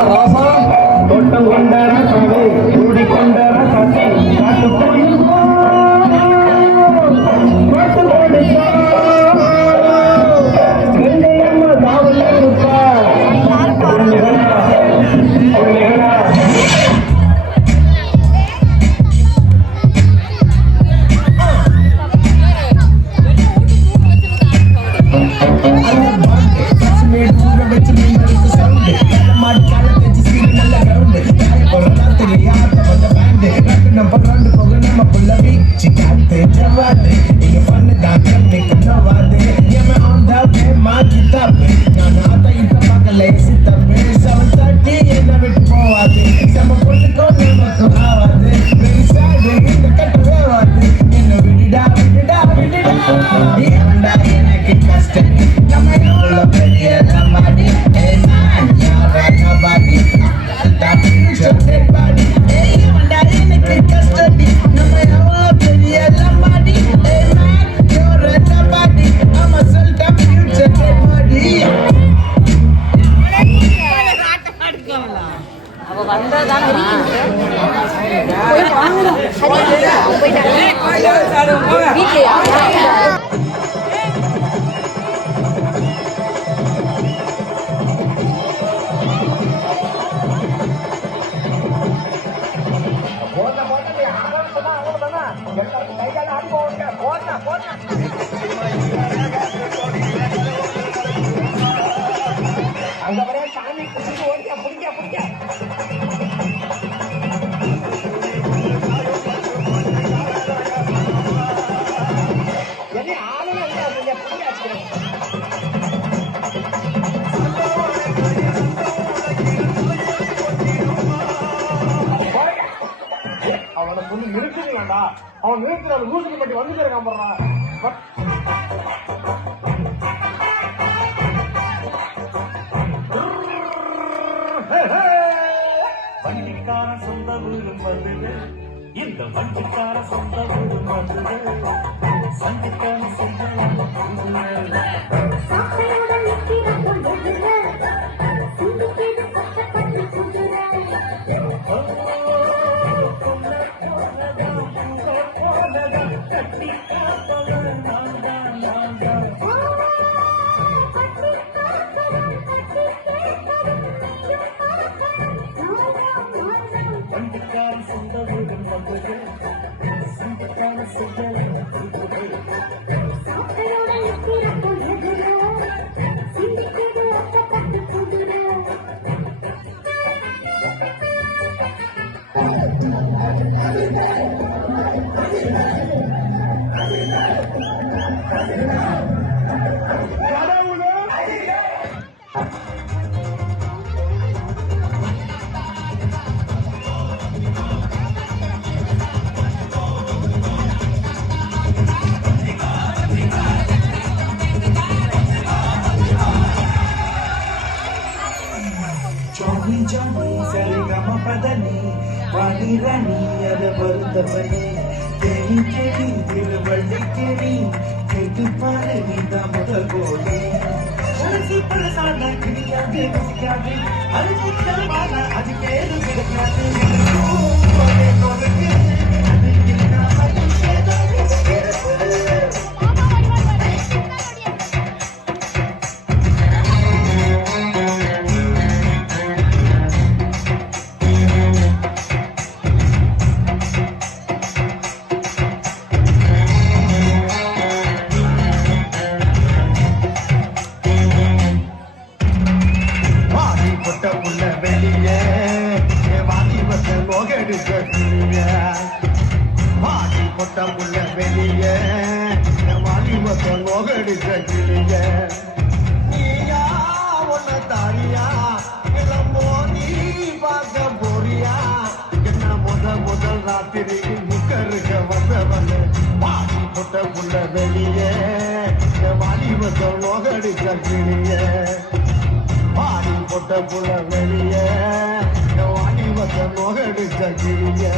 தோட்டம் கொண்டார சாலை கூடி கொண்டார சாட்சி காட்டு போய் அவன் நிறுத்துற லூசுக்கு மட்டும் வந்து காம்பறான். வண்டிக்கார சொந்த வீடு வந்தது, இந்த வண்டிக்கார சொந்த வீடு வந்தது, சண்டிக்கார சொந்த ராணி அத வருத்தவனே தேடி தேடி திருவள்ளி தேடி கேட்டு பாரு நீதான் முதல் போலே பழசான கிடைக்காது கிடைக்காது அது முக்கியமான அது பேரு கிடைக்காது வெளியே வாலிபத்தை நோகடிச்ச கிளியே பாடி போட்ட புள்ள வெளியே வாலிபத்தை நோகடிச்ச கிளியே